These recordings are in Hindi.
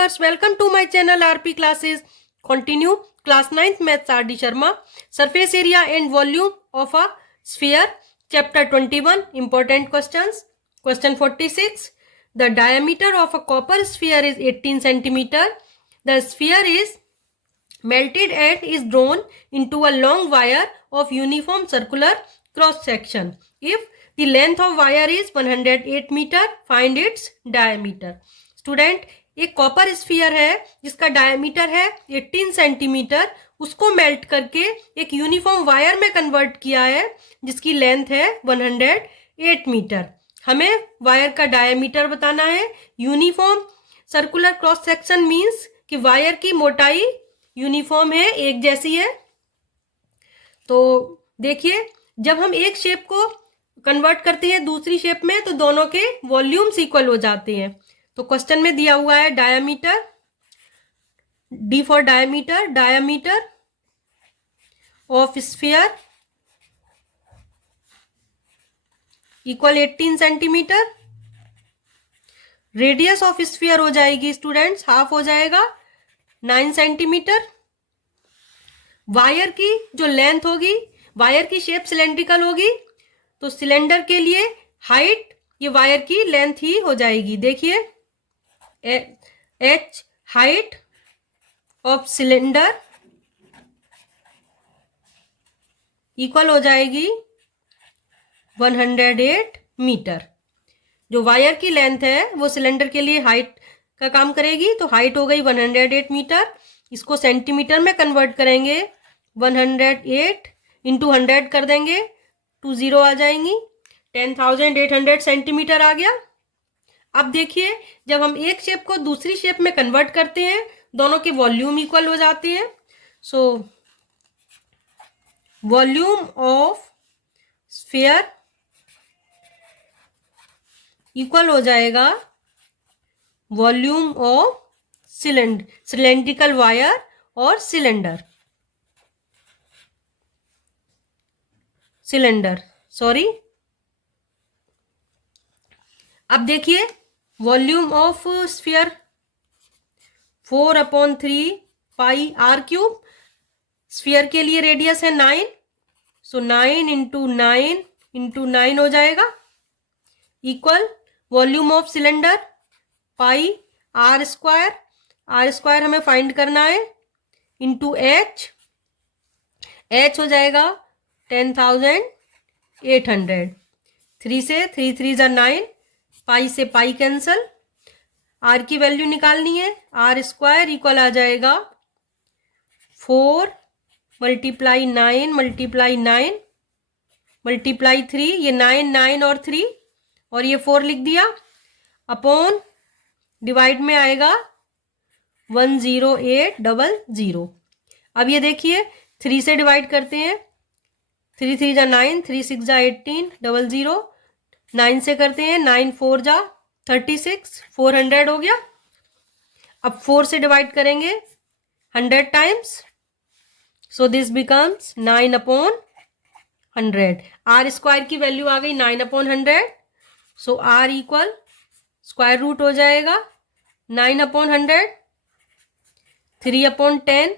viewers, welcome to my channel RP Classes. Continue class 9th Maths RD Sharma. Surface area and volume of a sphere. Chapter 21. Important questions. Question 46. The diameter of a copper sphere is 18 centimeter. The sphere is melted and is drawn into a long wire of uniform circular cross section. If the length of wire is 108 meter, find its diameter. Student, एक कॉपर स्फीयर है जिसका डायमीटर है 18 सेंटीमीटर, उसको मेल्ट करके एक यूनिफॉर्म वायर में कन्वर्ट किया है जिसकी लेंथ है 108 मीटर. हमें वायर का डायमीटर बताना है. Uniform circular cross section means कि वायर की मोटाई यूनिफॉर्म है, एक जैसी है. तो देखिए, जब हम एक शेप को कन्वर्ट करते हैं दूसरी शेप में तो दोनों के वॉल्यूम्स इक्वल हो जाते हैं. तो क्वेश्चन में दिया हुआ है diameter, D for diameter, diameter of sphere equal 18 centimetre. Radius of sphere हो जाएगी स्टूडेंट्स, हाफ हो जाएगा 9 सेंटीमीटर. वायर की जो लेंथ होगी, वायर की शेप सिलेंड्रिकल होगी तो सिलेंडर के लिए हाइट ये वायर की लेंथ ही हो जाएगी. देखिए, h height of cylinder equal हो जाएगी 108 मीटर. जो वायर की लेंथ है वो सिलेंडर के लिए हाइट का काम करेगी, तो हाइट हो गई 108 मीटर. इसको सेंटीमीटर में कन्वर्ट करेंगे, 108 इंटू 100 कर देंगे, 20 आ जाएंगी, 10,800 सेंटीमीटर आ गया. अब देखिए, जब हम एक शेप को दूसरी शेप में कन्वर्ट करते हैं दोनों के वॉल्यूम इक्वल हो जाते हैं. So volume of sphere equal हो जाएगा वॉल्यूम ऑफ सिलेंड्रिकल वायर और सिलेंडर सॉरी. अब देखिए, volume of sphere 4/3 pi r cube. Sphere के लिए रेडियस है 9, सो 9 इंटू 9 हो जाएगा equal volume of cylinder pi are square. R square हमें फाइंड करना है इंटू एच हो जाएगा 10,800. 3 से 3 3 जा 9, पाई से पाई कैंसल, आर की वैल्यू निकालनी है. आर स्क्वायर इक्वल आ जाएगा 4 मल्टीप्लाई 9 मल्टीप्लाई 9 मल्टीप्लाई 3, ये 9 और 3 और ये 4 लिख दिया, अपॉन डिवाइड में आएगा 10800. अब ये देखिए, 3 से डिवाइड करते हैं, 3 3 जा 9, 3 6 जा 18, 00. 9 से करते हैं, 9 4 जा 36, 400 हो गया. अब 4 से डिवाइड करेंगे 100 times, so this becomes 9/100. R square की वैल्यू आ गई 9/100, so r equal square root हो जाएगा 9/100, 3/10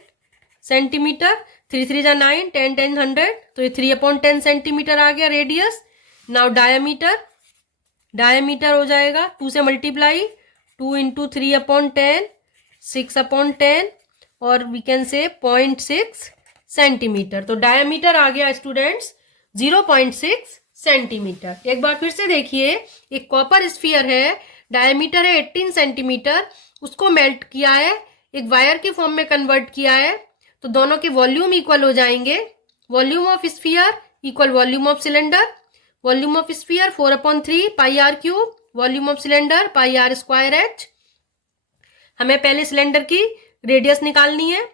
सेंटीमीटर. 3 3 जा 9, 10 10 100, तो ये 3/10 सेंटीमीटर आ गया रेडियस. नाउ डायमीटर हो जाएगा 2 से मल्टीप्लाई, 2 इंटू 3/10, 6/10 और वी कैन से 0.6 सेंटीमीटर. तो डायमीटर आ गया स्टूडेंट्स 0.6 सेंटीमीटर. एक बार फिर से देखिए, एक कॉपर स्फीयर है, डायमीटर है 18 सेंटीमीटर, उसको मेल्ट किया है, एक वायर के फॉर्म में कन्वर्ट किया है, तो दोनों के वॉल्यूम इक्वल हो जाएंगे. Volume of sphere equal volume of cylinder. Volume of sphere 4/3 pi r cube, volume of cylinder pi are square h. हमें पहले सिलेंडर की रेडियस निकालनी है.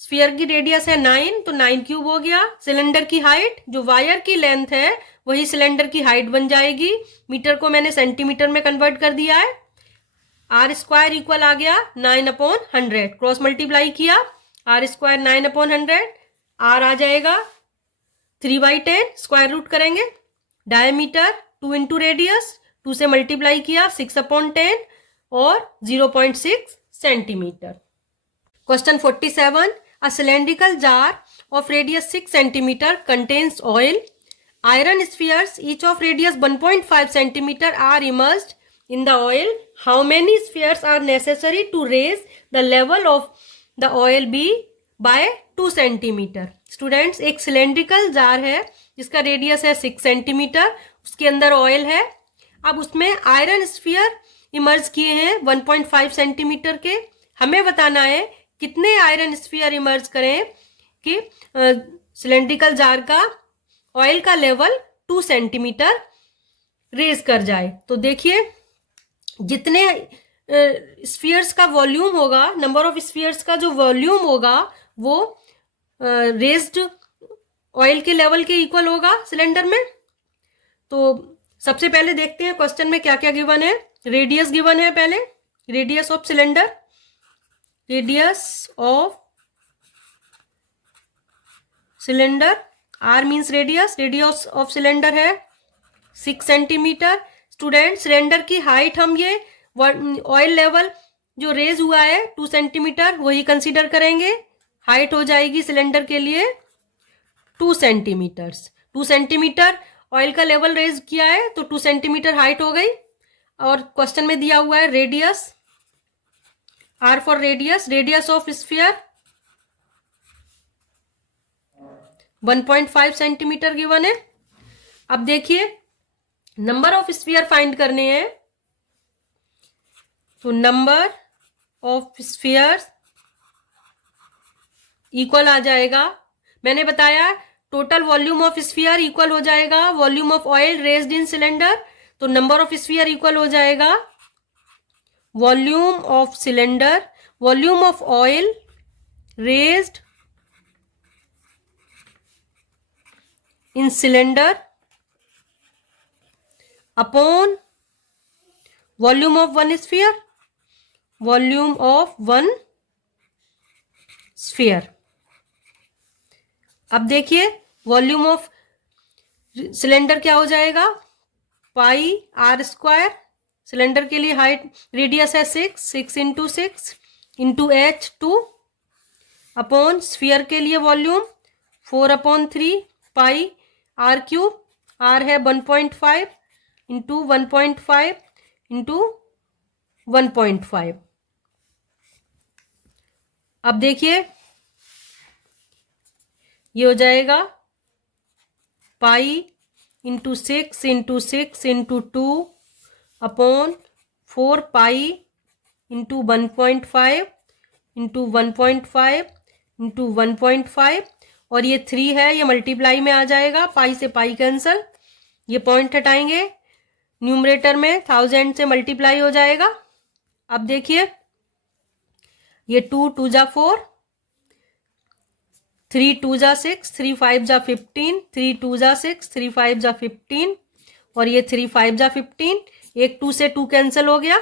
स्फीयर की रेडियस है 9, तो 9 क्यूब हो गया. सिलेंडर की हाइट, जो वायर की लेंथ है वही सिलेंडर की हाइट बन जाएगी. मीटर को मैंने सेंटीमीटर में कन्वर्ट कर दिया है. आर स्क्वायर इक्वल आ गया 9/100, क्रॉस मल्टीप्लाई किया, आर स्क्वायर 9/100, आर आ जाएगा 3/10, स्क्वायर रूट करेंगे. डायमीटर 2 इंटू रेडियस, 2 से मल्टीप्लाई किया 6/10 और 0.6 centimetre. Question 47, a cylindrical jar of radius 6 centimeter contains oil. Iron spheres each of radius 1.5 centimeter are immersed in the oil. How many spheres are necessary to raise the level of the oil B by 2 centimeter? Students, एक सिलेंड्रिकल जार है जिसका रेडियस है 6 सेंटीमीटर, उसके अंदर ऑयल है। अब उसमें आयरन स्फीयर इमर्ज किए हैं 1.5 सेंटीमीटर के। हमें बताना है कितने आयरन स्फीयर इमर्ज करें कि सिलेंड्रिकल जार का ऑयल का लेवल 2 सेंटीमीटर रेज कर जाए। तो देखिए, जितने स्फीयर्स का वॉल्यूम होगा, नंबर ऑफ स्फीयर्स का जो वॉल्यूम होगा वो रेज्ड ऑयल के लेवल के इक्वल होगा सिलेंडर में। तो सबसे पहले देखते हैं क्वेश्चन में क्या क्या गिवन है। रेडियस गिवन है, पहले radius of cylinder, radius of cylinder, r means radius, radius of cylinder है 6 सेंटीमीटर। स्टूडेंट, सिलेंडर की हाइट हम ये ऑयल लेवल जो रेज हुआ है 2 सेंटीमीटर वही कंसीडर करेंगे। हाइट हो जाएगी सिलेंडर के लिए 2 सेंटीमीटर। 2 सेंटीमीटर ऑयल का लेवल रेज किया है तो 2 सेंटीमीटर हाइट हो गई। और क्वेश्चन में दिया हुआ है radius, r for radius, radius of sphere 1.5 centimetre given है। अब देखिए, नंबर ऑफ स्फीयर फाइंड करने हैं, तो नंबर ऑफ स्फीयर्स इक्वल आ जाएगा, मैंने बताया total volume of sphere equal हो जाएगा volume of oil raised in cylinder. तो नंबर ऑफ स्फीयर इक्वल हो जाएगा volume of cylinder, volume of oil raised in cylinder upon volume of one sphere, volume of one sphere. अब देखिए, वॉल्यूम ऑफ सिलेंडर क्या हो जाएगा, पाई आर स्क्वायर, सिलेंडर के लिए हाइट रेडियस है 6 into 6 into H2 upon sphere के लिए volume 4/3 pi r cube, r है 1.5 इंटू 1.5 इंटू 1.5। अब देखिए, ये हो जाएगा pi into 6 into 6 into 2 upon 4 pi into 1.5 into 1.5 into 1.5, और ये 3 है, ये मल्टीप्लाई में आ जाएगा, पाई से पाई कैंसल, ये पॉइंट हटाएंगे, न्यूमरेटर में 1000 से मल्टीप्लाई हो जाएगा। अब देखिए, ये 2 2 जा 4, 3 2 जा 6, 3 5 जा 15, 3 2 जा 6, 3 5 जा 15, और ये 3 5 जा 15, एक 2 से 2 कैंसिल हो गया।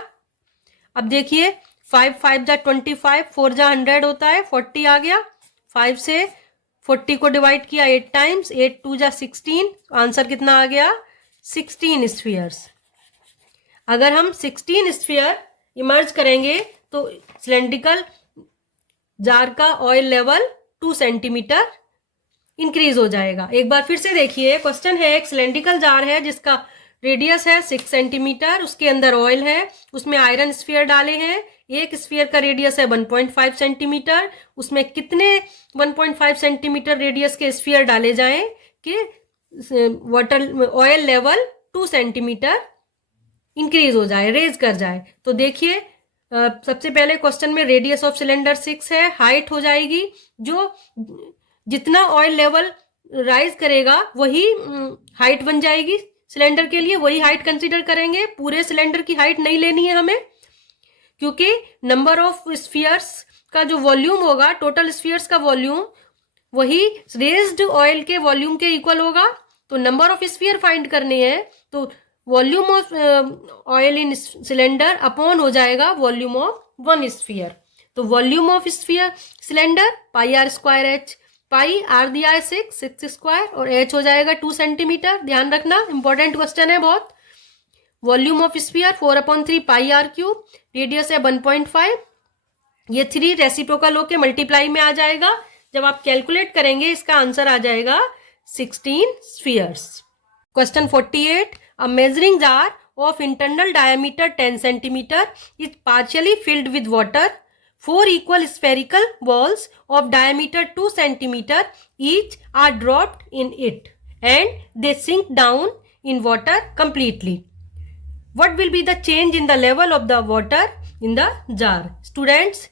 अब देखिए, 5 5 जा 25, 4 जा 100 होता है, 40 आ गया, 5 से 40 को डिवाइड किया 8 टाइम्स, 8 2 जा 16, आंसर कितना आ गया 16 स्फीयर्स। अगर हम 16 स्फीयर इमर्ज करेंगे तो सिलेंड्रिकल जार का ऑयल लेवल 2 सेंटीमीटर इंक्रीज हो जाएगा। एक बार फिर से देखिए, क्वेश्चन है, एक सिलेंड्रिकल जार है जिसका रेडियस है 6 सेंटीमीटर, उसके अंदर ऑयल है, उसमें आयरन स्फीयर डाले हैं, एक स्फीयर का रेडियस है 1.5 सेंटीमीटर, उसमें कितने 1.5 सेंटीमीटर रेडियस के स्फीयर डाले जाएं कि water oil level 2 centimetre increase हो जाए, रेज कर जाए। तो देखिए, सबसे पहले क्वेश्चन में रेडियस ऑफ सिलेंडर 6 है, हाइट हो जाएगी, जो जितना ऑयल लेवल राइज करेगा वही हाइट बन जाएगी सिलेंडर के लिए, वही हाइट कंसीडर करेंगे। पूरे सिलेंडर की हाइट नहीं लेनी है हमें, क्योंकि नंबर ऑफ स्फीयर्स का जो वॉल्यूम होगा, टोटल स्फीयर्स का वॉल्यूम वही रेज्ड ऑयल के वॉल्यूम के इक्वल होगा। तो नंबर ऑफ स्फीयर फाइंड करने हैं, तो volume of oil in cylinder upon हो जाएगा वॉल्यूम ऑफ वन स्फीयर। तो volume of sphere cylinder pi are square H, pi r दिया है 6 स्क्वायर, और एच हो जाएगा 2 सेंटीमीटर। ध्यान रखना, इंपॉर्टेंट क्वेश्चन है बहुत। Volume of sphere 4/3 pi r cube, radius है 1.5, ये 3 रेसिप्रोकल होके मल्टीप्लाई में आ जाएगा। जब आप कैलकुलेट करेंगे इसका आंसर आ जाएगा 16 spheres. Question 48, a measuring jar of internal diameter 10 centimeter is partially filled with water. 4 equal spherical balls of diameter 2 centimeter each are dropped in it and they sink down in water completely. What will be the change in the level of the water in the jar? Students,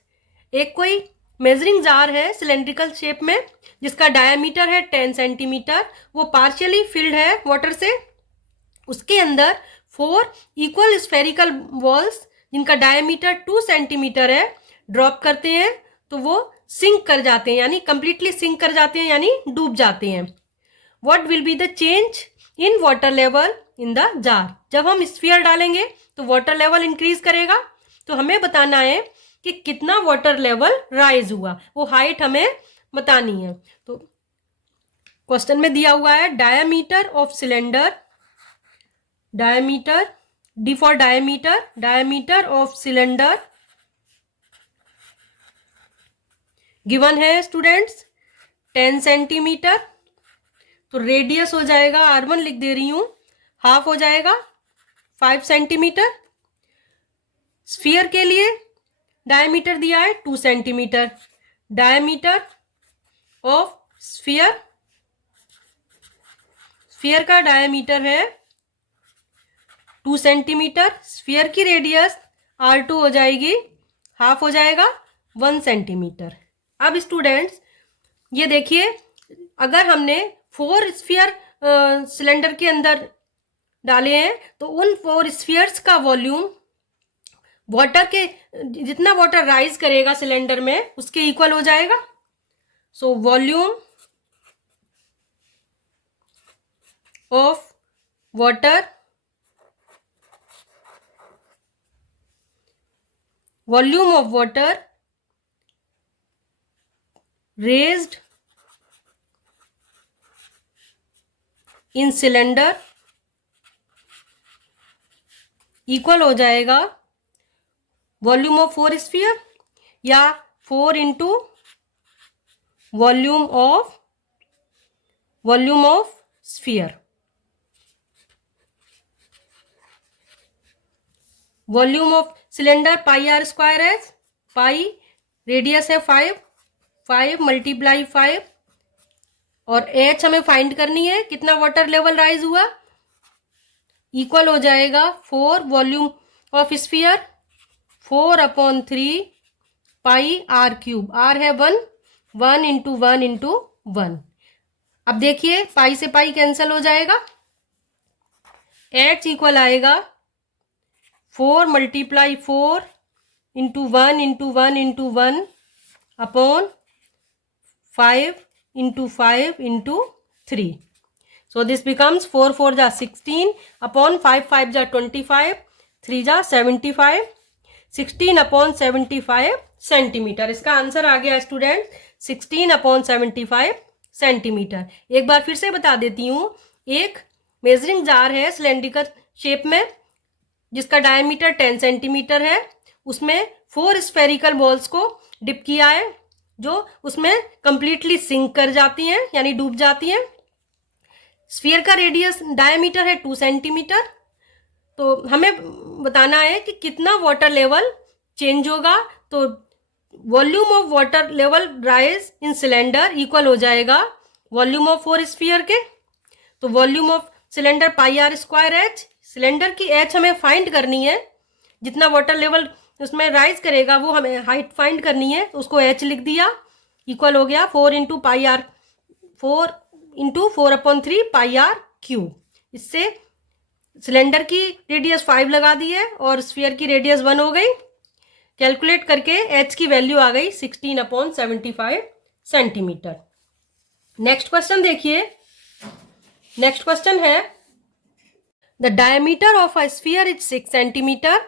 एक कोई मेजरिंग जार है सिलेंड्रिकल शेप में जिसका डायमीटर है 10 सेंटीमीटर, वो पार्शियली फिल्ड है वाटर से। उसके अंदर 4 इक्वल स्फेरिकल बॉल्स जिनका डायमीटर 2 सेंटीमीटर है ड्रॉप करते हैं तो वो सिंक कर जाते हैं, यानी कंप्लीटली सिंक कर जाते हैं, यानी डूब जाते हैं। What will be the change in water level in the jar? जब हम स्फीयर डालेंगे तो वाटर लेवल इंक्रीज करेगा, तो हमें बताना है कि कितना वाटर लेवल राइज हुआ, वो हाइट हमें बतानी है। तो क्वेश्चन में दिया हुआ है diameter of cylinder, diameter, D for diameter, diameter of cylinder given है स्टूडेंट्स 10 सेंटीमीटर। तो रेडियस हो जाएगा, R1 लिख दे रही हूं, हाफ हो जाएगा 5 सेंटीमीटर। स्फीयर के लिए डायमीटर दिया है 2 centimetre. Diameter of sphere, sphere का डायमीटर है 2 सेंटीमीटर। स्फीयर की रेडियस R2 हो जाएगी, हाफ हो जाएगा 1 सेंटीमीटर। अब स्टूडेंट्स ये देखिए, अगर हमने 4 स्फीयर सिलेंडर के अंदर डाले हैं तो उन 4 स्फीयर्स का वॉल्यूम वाटर के जितना वाटर राइज करेगा सिलेंडर में उसके इक्वल हो जाएगा। So volume of water, volume of water raised in cylinder equal हो जाएगा वॉल्यूम ऑफ 4 स्फीयर या 4 into volume of sphere. Volume of cylinder pi are square है, पाई रेडियस है 5 मल्टीप्लाई 5 और एच हमें फाइंड करनी है, कितना वाटर लेवल राइज हुआ, इक्वल हो जाएगा 4 volume of sphere 4/3 pi r cube. R है 1 इंटू 1 इंटू 1। अब देखिए पाई से पाई कैंसिल हो जाएगा, एच इक्वल आएगा 4 multiply 4 into 1 into 1 into 1 upon 5 into 5 into 3। So this becomes 4 4 जा 16 upon 5 5 जा 25 3 जा 75 16 upon 75 सेंटीमीटर। इसका आंसर आ गया स्टूडेंट 16 upon 75 सेंटीमीटर। एक बार फिर से बता देती हूँ, एक मेजरिंग जार है सिलेंड्रिकल शेप में जिसका डायमीटर 10 सेंटीमीटर है, उसमें 4 स्फेरिकल बॉल्स को डिप किया है जो उसमें कंप्लीटली सिंक कर जाती हैं, यानी डूब जाती हैं। स्फीयर का रेडियस डायमीटर है 2 सेंटीमीटर। तो हमें बताना है कि कितना वाटर लेवल चेंज होगा। तो volume of water level rise in cylinder equal हो जाएगा वॉल्यूम ऑफ 4 स्फीयर के। तो volume of cylinder pi are square h, cylinder की एच हमें फाइंड करनी है, जितना वाटर लेवल उसमें राइज करेगा वो हमें हाइट फाइंड करनी है, तो उसको एच लिख दिया, इक्वल हो गया 4 into pi r 4 into 4/3 pi r cube. इससे सिलेंडर की रेडियस 5 लगा दी है और स्फीयर की रेडियस 1 हो गई। कैलकुलेट करके एच की वैल्यू आ गई 16/75 सेंटीमीटर। नेक्स्ट क्वेश्चन देखिए, नेक्स्ट क्वेश्चन है the diameter of a sphere is 6 centimetre.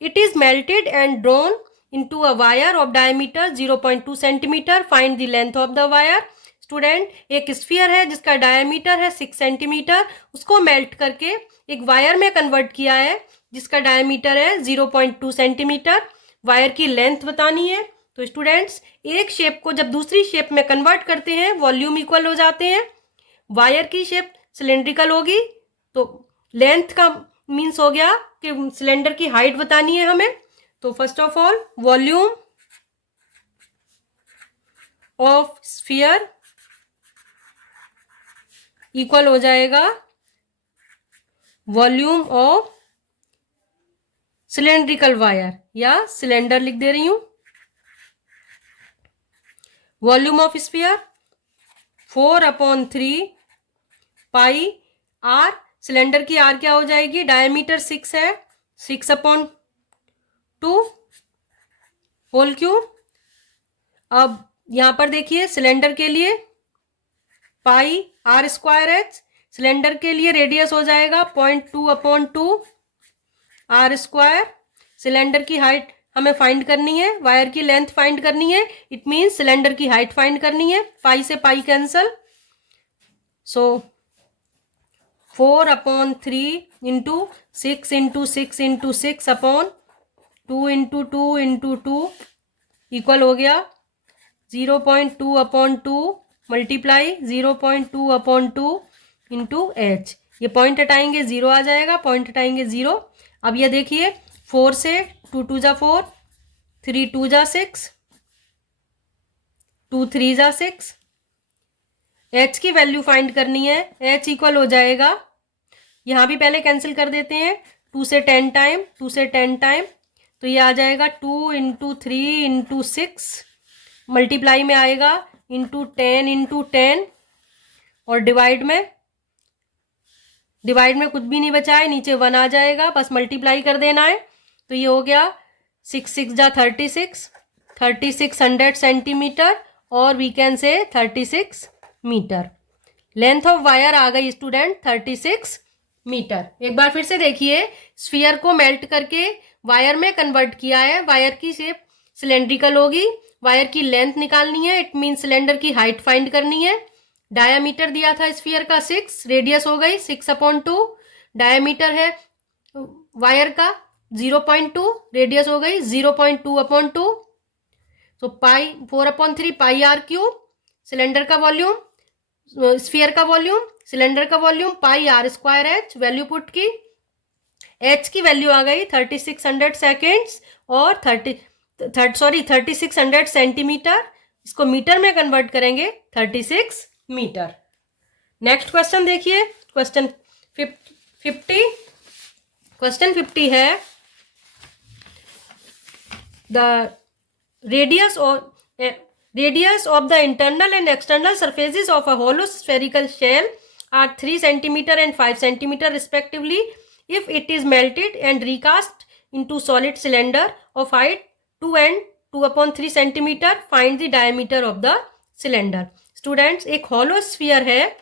It is melted and drawn into a wire of diameter 0.2 centimetre. Find the length of the wire. Student, एक स्फीयर है जिसका डायमीटर है 6 सेंटीमीटर, उसको मेल्ट करके एक वायर में कन्वर्ट किया है जिसका डायमीटर है 0.2 सेंटीमीटर। वायर की लेंथ बतानी है, तो स्टूडेंट्स एक शेप को जब दूसरी शेप में कन्वर्ट करते हैं वॉल्यूम इक्वल हो जाते हैं। वायर की शेप सिलेंड्रिकल होगी तो लेंथ का मीन्स हो गया कि सिलेंडर की हाइट बतानी है हमें। तो first of all volume of sphere equal हो जाएगा वॉल्यूम ऑफ सिलेंड्रिकल वायर, या सिलेंडर लिख दे रही हूं। Volume of sphere 4/3 pi r, cylinder की आर क्या हो जाएगी, डायमीटर 6 है, 6/2 होल क्यूब। अब यहां पर देखिए सिलेंडर के लिए पाई आर स्क्वायर एच, सिलेंडर के लिए रेडियस हो जाएगा 0.2/2 आर स्क्वायर। सिलेंडर की हाइट हमें फाइंड करनी है, वायर की लेंथ फाइंड करनी है, इट मीन्स सिलेंडर की हाइट फाइंड करनी है। पाई से पाई कैंसल, सो 4/3 into 6 into 6 into 6/2 into 2 into 2 equal हो गया 0.2/2 मल्टीप्लाई 0.2/2 इंटू एच। ये पॉइंट हटाएंगे 0 आ जाएगा, पॉइंट हटाएंगे 0। अब ये देखिए 4 से 2 2 जा 4, 3 2 जा 6, 2 3 जा 6। एच की वैल्यू फाइंड करनी है, एच इक्वल हो जाएगा, यहां भी पहले कैंसिल कर देते हैं, 2 से 10 टाइम, 2 से 10 टाइम, तो ये आ जाएगा 2 इंटू 3 इंटू 6, मल्टीप्लाई में आएगा इंटू 10 इंटू 10, और डिवाइड में कुछ भी नहीं बचा है, नीचे 1 आ जाएगा, बस मल्टीप्लाई कर देना है। तो ये हो गया 6 6 जा 36, 3600 सेंटीमीटर, और we can say 36 metre. Length of wire आ गई स्टूडेंट 36 मीटर। एक बार फिर से देखिए, स्फीयर को मेल्ट करके वायर में कन्वर्ट किया है, वायर की शेप सिलेंड्रिकल होगी, वायर की लेंथ निकालनी है, इट मीन सिलेंडर की हाइट फाइंड करनी है। डायामीटर दिया था स्फीयर का 6, रेडियस हो गई 6/2, डायामीटर है वायर का 0.2, रेडियस हो गई 0.2/2, तो pi 4/3 pi r cube, cylinder का वॉल्यूम, स्फीयर का वॉल्यूम, सिलेंडर का volume pi are square h, value put की, एच की वैल्यू आ गई 3600 सेकेंड्स और 3600 सेंटीमीटर। इसको मीटर में कन्वर्ट करेंगे 36 मीटर। नेक्स्ट क्वेश्चन देखिए, क्वेश्चन 50। क्वेश्चन 50 है the radius of the internal and external surfaces of a hollow spherical shell are 3 centimeter and 5 centimeter respectively. If it is melted and recast into solid cylinder of height 2 and 2/3 centimeter, find the diameter of the cylinder. Students एक हॉलो स्फीयर है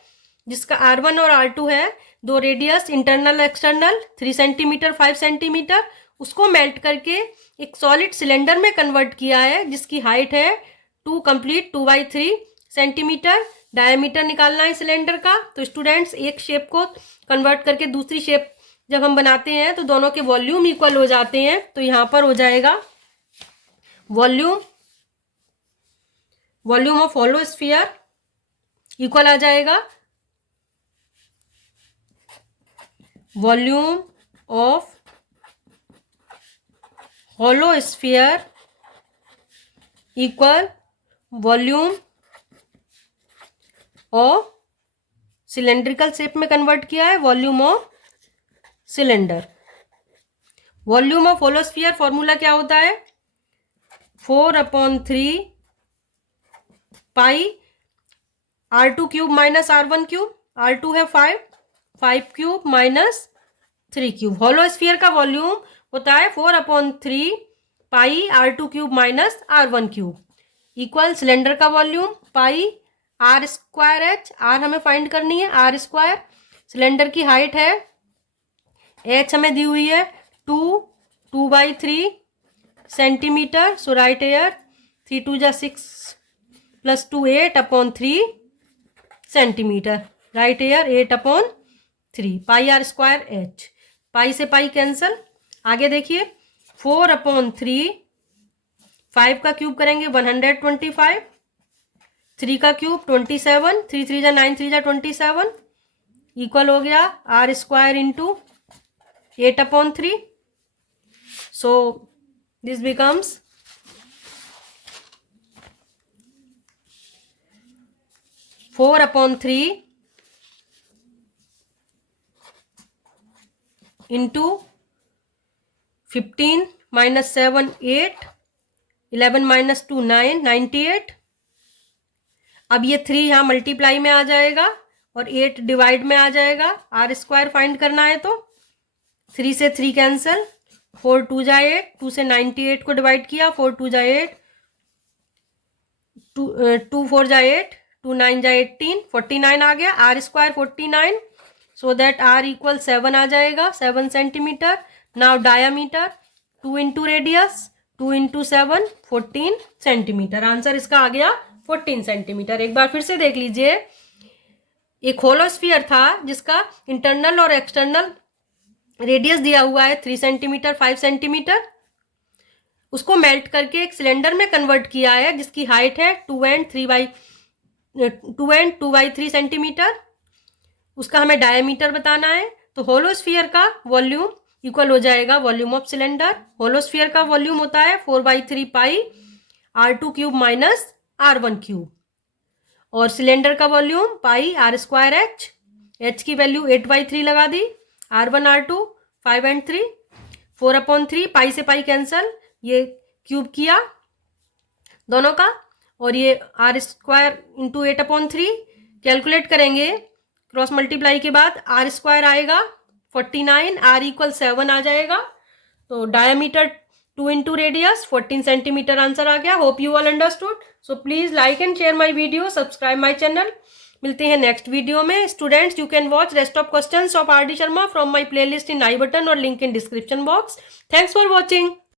जिसका R1 और R2 है, दो radius internal external 3 centimetre 5 centimetre, उसको मेल्ट करके एक सॉलिड सिलेंडर में कन्वर्ट किया है जिसकी हाइट है 2/3 सेंटीमीटर। डायमीटर निकालना है सिलेंडर का। तो स्टूडेंट्स एक शेप को कन्वर्ट करके दूसरी शेप जब हम बनाते हैं तो दोनों के वॉल्यूम इक्वल हो जाते हैं। तो यहां पर हो जाएगा volume of hollow sphere equal आ जाएगा volume of hollow sphere equal volume of cylindrical shape में कन्वर्ट किया है volume of cylinder. Volume of hollow sphere formula क्या होता है 4/3 pi R2 cube minus R1 cube, R2 है 5 cube minus 3 cube. Hollow sphere का वॉल्यूम होता है 4/3 pi R2 cube minus R1 cube equal cylinder का volume pi are square H, R हमें फाइंड करनी है आर स्क्वायर। सिलेंडर की हाइट है एच हमें दी हुई है 2/3 सेंटीमीटर, सो राइट एयर 3 2 जा 6 plus 2 8/3 centimetre, right here 8/3 pi are square H. Pi से पाई कैंसल। आगे देखिए 4/3 5 का क्यूब करेंगे 125, 3 का क्यूब 27, 3 3 जा 9, 3 जा 27, इक्वल हो गया r square into 8/3. So this becomes 4/3 into 15 minus 7 8, 11 minus 2 9, 98. अब ये 3 यहाँ मल्टीप्लाई में आ जाएगा और 8 डिवाइड में आ जाएगा. आर स्क्वायर फाइंड करना है तो 3 से 3 कैंसिल, 4 2 जा 8, 2 से 98 को डिवाइड किया, 4 2 जा 8, 2 4 जा 8, 2 9 जा 18, 49 आ गया. R square 49, so that r equal 7 आ जाएगा, 7 centimetre. Now diameter 2 into radius, 2 into 7, 14 centimetre. Answer इसका आ गया 14 सेंटीमीटर. एक बार फिर से देख लीजिए, एक होलोस्फीयर था जिसका इंटरनल और एक्सटर्नल रेडियस दिया हुआ है 3 सेंटीमीटर, 5 सेंटीमीटर. उसको मेल्ट करके एक सिलेंडर में कन्वर्ट किया है जिसकी हाइट है 2 एंड 2/3 सेंटीमीटर. उसका हमें डायमीटर बताना है. तो होलोस्फीयर का वॉल्यूम इक्वल हो जाएगा वॉल्यूम ऑफ सिलेंडर. होलोस्फीयर का वॉल्यूम होता है 4/3 pi R2 cube minus R1 cube, और सिलेंडर का वॉल्यूम पाई R स्क्वायर H की वैल्यू 8/3 लगा दी. R1 R2 5 एंड 3, 4/3, पाई से पाई कैंसल, ये क्यूब किया दोनों का, और ये R स्क्वायर इंटू 8/3 कैलकुलेट करेंगे. क्रॉस मल्टीप्लाई के बाद R स्क्वायर आएगा 49, R इक्वल 7 आ जाएगा. तो diameter 2 into radius 14 centimetre answer आ गया. Hope you all understood. So please like and share my video, subscribe my channel. मिलते हैं नेक्स्ट वीडियो में. Students, you can watch rest of questions of R D Sharma from my playlist in I button और link in description box. Thanks for watching.